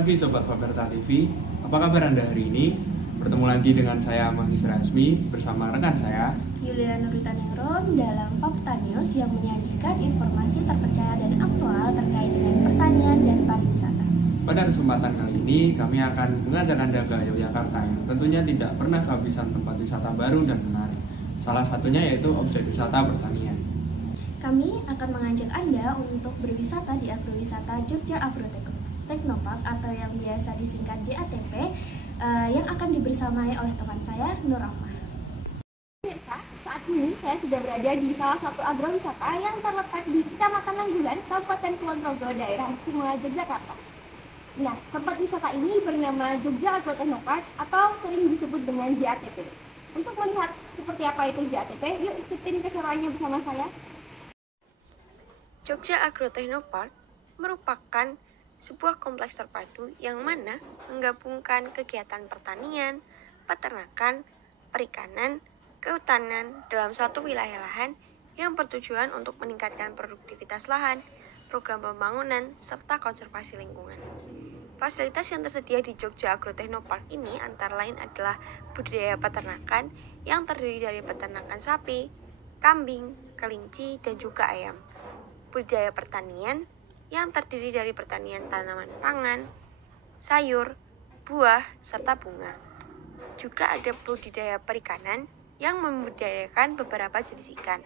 pagi Sobat Faberta TV, apa kabar Anda hari ini? Bertemu lagi dengan saya Mahasiswa Asmi bersama rekan saya Yulia Nuritaningrum dalam Faberta News yang menyajikan informasi terpercaya dan aktual terkait dengan pertanian dan pariwisata. Pada kesempatan kali ini kami akan mengajak Anda ke Yogyakarta yang tentunya tidak pernah kehabisan tempat wisata baru dan menarik. Salah satunya yaitu objek wisata pertanian. Kami akan mengajak Anda untuk berwisata di agrowisata Jogja Agrotechnopark atau yang biasa disingkat JATP yang akan dibersamai oleh teman saya Nur Rahmah. Saat ini saya sudah berada di salah satu agrowisata yang terletak di Kecamatan Nanggulan, Kabupaten Kulon Progo, daerah istimewa Yogyakarta. Nah, tempat wisata ini bernama Jogja Agrotechnopark atau sering disebut dengan JATP. Untuk melihat seperti apa itu JATP, yuk ikutin keseruannya bersama saya. Jogja Agrotechnopark merupakan sebuah kompleks terpadu yang mana menggabungkan kegiatan pertanian, peternakan, perikanan, kehutanan dalam suatu wilayah lahan yang bertujuan untuk meningkatkan produktivitas lahan, program pembangunan, serta konservasi lingkungan. Fasilitas yang tersedia di Jogja Agrotechnopark ini antara lain adalah budidaya peternakan yang terdiri dari peternakan sapi, kambing, kelinci, dan juga ayam. Budidaya pertanian yang terdiri dari pertanian tanaman pangan, sayur, buah, serta bunga. Juga ada budidaya perikanan yang membudidayakan beberapa jenis ikan.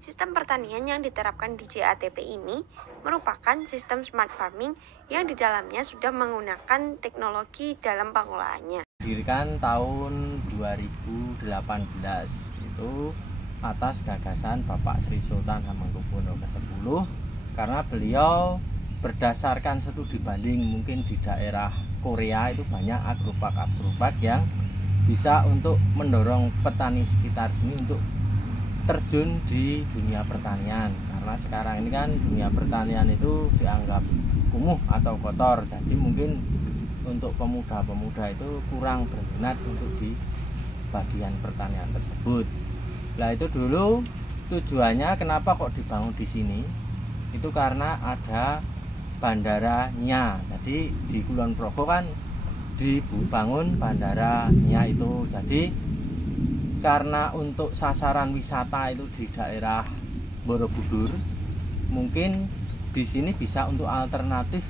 Sistem pertanian yang diterapkan di JATP ini merupakan sistem smart farming yang di dalamnya sudah menggunakan teknologi dalam pengolahannya. Didirikan tahun 2018 itu atas gagasan Bapak Sri Sultan Hamengkubuwono ke-10 karena beliau berdasarkan studi banding mungkin di daerah Korea itu banyak agropark yang bisa untuk mendorong petani sekitar sini untuk terjun di dunia pertanian, karena sekarang ini kan dunia pertanian itu dianggap kumuh atau kotor, jadi mungkin untuk pemuda-pemuda itu kurang berminat untuk di bagian pertanian tersebut. Nah, itu dulu tujuannya kenapa kok dibangun di sini, itu karena ada bandaranya. Jadi di Kulon Progo kan dibangun bandaranya itu, jadi karena untuk sasaran wisata itu di daerah Borobudur, mungkin di sini bisa untuk alternatif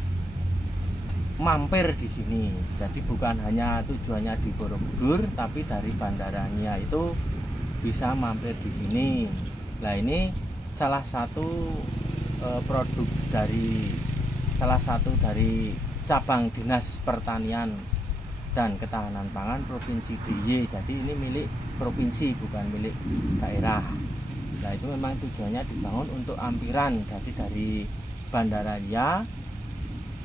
mampir di sini. Jadi bukan hanya tujuannya di Borobudur, tapi dari bandaranya itu bisa mampir di sini. Nah, ini salah satu produk dari cabang Dinas Pertanian dan Ketahanan Pangan Provinsi DIY. Jadi ini milik provinsi, bukan milik daerah. Nah, itu memang tujuannya dibangun untuk ampiran. Jadi dari bandaranya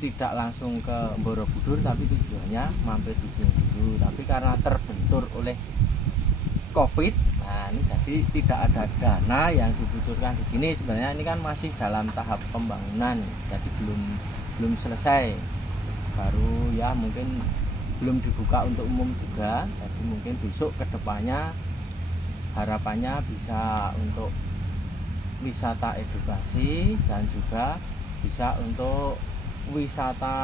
tidak langsung ke Borobudur, tapi tujuannya mampir di sini dulu. Tapi karena terbentur oleh COVID, nah ini jadi tidak ada dana yang dibutuhkan di sini. Sebenarnya ini kan masih dalam tahap pembangunan, jadi belum selesai. Baru ya mungkin belum dibuka untuk umum juga. Jadi mungkin besok kedepannya harapannya bisa untuk wisata edukasi dan juga bisa untuk wisata,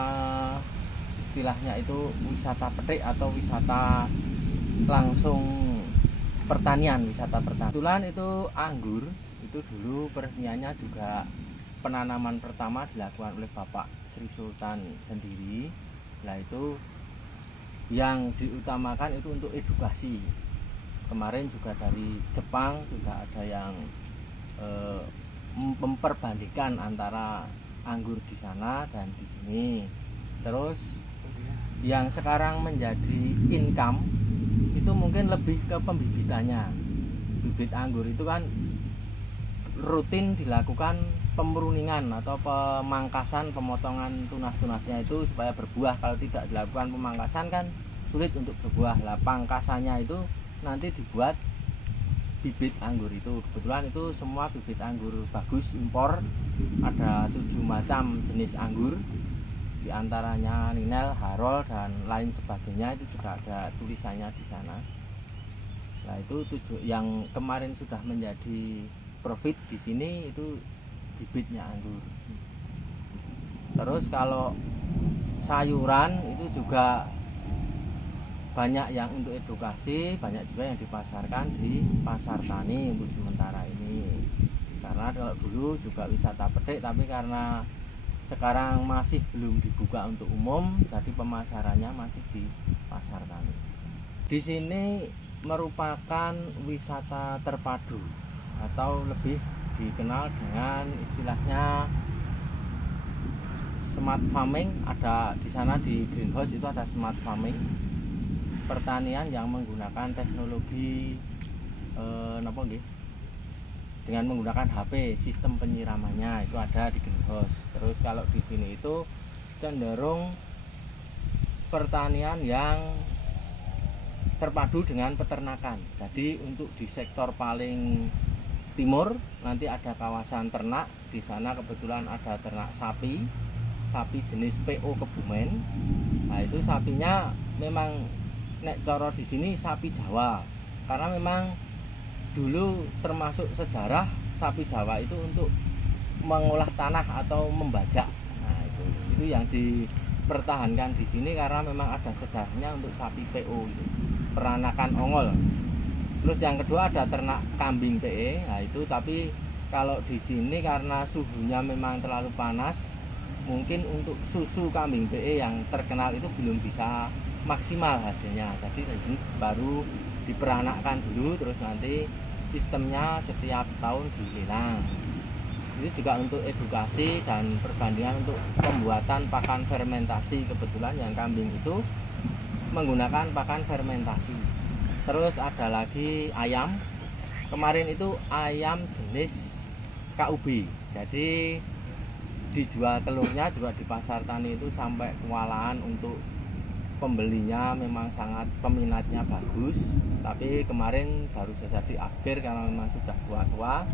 istilahnya itu wisata petik atau wisata langsung pertanian, wisata pertanian. Kebetulan itu anggur itu dulu peresmiannya juga penanaman pertama dilakukan oleh Bapak Sri Sultan sendiri. Nah, itu yang diutamakan itu untuk edukasi. Kemarin juga dari Jepang juga ada yang memperbandingkan antara anggur di sana dan di sini. Terus yang sekarang menjadi income itu mungkin lebih ke pembibitannya. Bibit anggur itu kan rutin dilakukan pemruningan atau pemangkasan, pemotongan tunas-tunasnya itu supaya berbuah. Kalau tidak dilakukan pemangkasan kan sulit untuk berbuah. Lah, pangkasannya itu nanti dibuat bibit anggur itu. Kebetulan itu semua bibit anggur bagus impor. Ada 7 macam jenis anggur, di antaranya Ninel, Harol dan lain sebagainya. Itu juga ada tulisannya di sana. Nah, itu yang kemarin sudah menjadi profit di sini itu bibitnya anggur. Terus kalau sayuran itu juga banyak yang untuk edukasi, banyak juga yang dipasarkan di pasar tani untuk sementara ini. Karena kalau dulu juga wisata petik, tapi karena sekarang masih belum dibuka untuk umum, jadi pemasarannya masih di pasar tani. Di sini merupakan wisata terpadu atau lebih dikenal dengan istilahnya smart farming. Ada di sana di greenhouse itu ada smart farming, pertanian yang menggunakan teknologi dengan menggunakan HP, sistem penyiramannya itu ada di greenhouse. Terus kalau di sini itu cenderung pertanian yang terpadu dengan peternakan. Jadi untuk di sektor paling timur nanti ada kawasan ternak. Di sana kebetulan ada ternak sapi jenis PO Kebumen. Nah, itu sapinya memang nek coro di sini sapi Jawa. Karena memang dulu termasuk sejarah sapi Jawa itu untuk mengolah tanah atau membajak. Nah, itu yang dipertahankan di sini karena memang ada sejarahnya untuk sapi PO itu. Peranakan ongol. Terus yang kedua ada ternak kambing PE. Nah, itu tapi kalau di sini karena suhunya memang terlalu panas, mungkin untuk susu kambing PE yang terkenal itu belum bisa maksimal hasilnya. Jadi di sini baru diperanakkan dulu, terus nanti sistemnya setiap tahun dilelang. Ini juga untuk edukasi dan perbandingan untuk pembuatan pakan fermentasi. Kebetulan yang kambing itu menggunakan pakan fermentasi. Terus ada lagi ayam. Kemarin itu ayam jenis KUB. Jadi dijual telurnya juga di pasar tani itu sampai kewalahan. Untuk pembelinya memang sangat peminatnya bagus. Tapi kemarin baru saja diakhir karena memang sudah tua-tua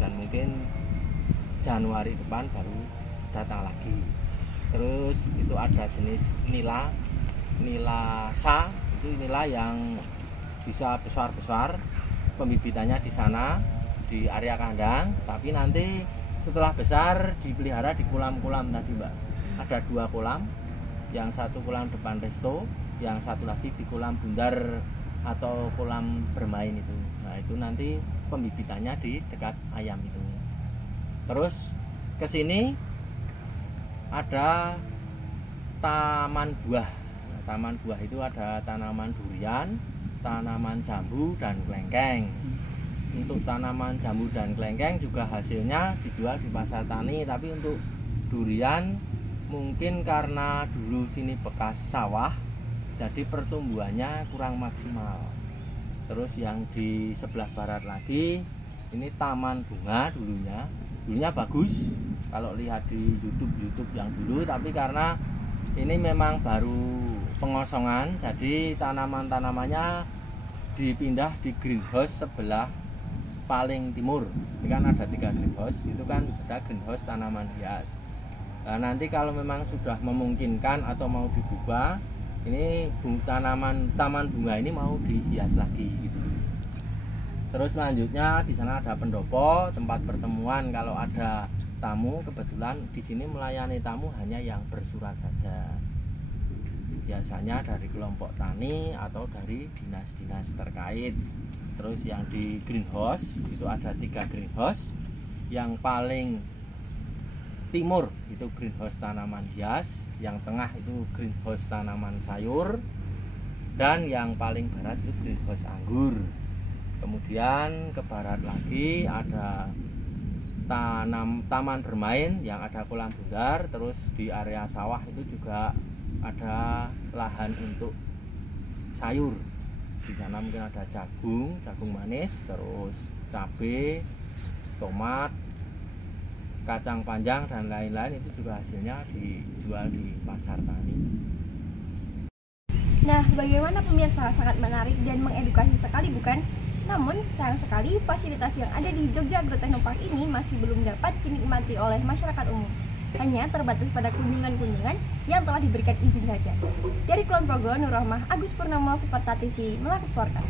dan mungkin Januari depan baru datang lagi. Terus itu ada jenis nila sa, itu nila yang bisa besar-besar, pembibitannya di sana di area kandang, tapi nanti setelah besar dipelihara di kolam-kolam tadi, Mbak. Ada 2 kolam, yang satu kolam depan resto, yang satu lagi di kolam bundar atau kolam bermain itu. Nah, itu nanti pembibitannya di dekat ayam itu. Terus ke sini ada taman buah. Taman buah itu ada tanaman durian, tanaman jambu dan klengkeng. Untuk tanaman jambu dan klengkeng juga hasilnya dijual di pasar tani, tapi untuk durian mungkin karena dulu sini bekas sawah, jadi pertumbuhannya kurang maksimal. Terus yang di sebelah barat lagi ini taman bunga. Dulunya bagus kalau lihat di YouTube yang dulu, tapi karena ini memang baru pengosongan, jadi tanaman-tanamannya dipindah di greenhouse sebelah paling timur. Ini kan ada 3 greenhouse, itu kan ada greenhouse tanaman hias. Nah, nanti kalau memang sudah memungkinkan atau mau dibuka, ini taman bunga ini mau dihias lagi gitu. Terus selanjutnya di sana ada pendopo, tempat pertemuan kalau ada tamu. Kebetulan di sini melayani tamu hanya yang bersurat saja. Biasanya dari kelompok tani atau dari dinas-dinas terkait. Terus yang di greenhouse itu ada 3 greenhouse. Yang paling timur itu greenhouse tanaman hias, yang tengah itu greenhouse tanaman sayur, dan yang paling barat itu greenhouse anggur. Kemudian ke barat lagi ada taman bermain yang ada kolam bundar. Terus di area sawah itu juga ada lahan untuk sayur. Di sana mungkin ada jagung manis, terus cabai, tomat, kacang panjang dan lain-lain. Itu juga hasilnya dijual di pasar tani. Nah, bagaimana pemirsa, sangat menarik dan mengedukasi sekali bukan? Namun, sayang sekali fasilitas yang ada di Jogja Agrotechnopark ini masih belum dapat dinikmati oleh masyarakat umum. Hanya terbatas pada kunjungan-kunjungan yang telah diberikan izin saja. Dari Kulon Progo, Nur Rahmah, Agus Purnomo, Viperta TV, melaporkan.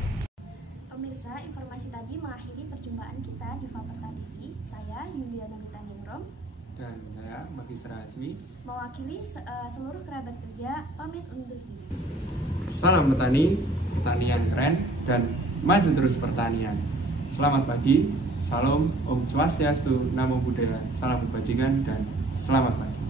Pemirsa, informasi tadi mengakhiri perjumpaan kita di Viperta TV. Saya Yuliana Nurtaningrum dan saya Magistra Asmi. Mewakili seluruh kerabat kerja, pamit undur diri. Salam petani, pertanian keren, dan maju terus pertanian. Selamat pagi, salam, Om Swastiastu, Namo Buddhaya, salam kebajikan, dan selamat pagi.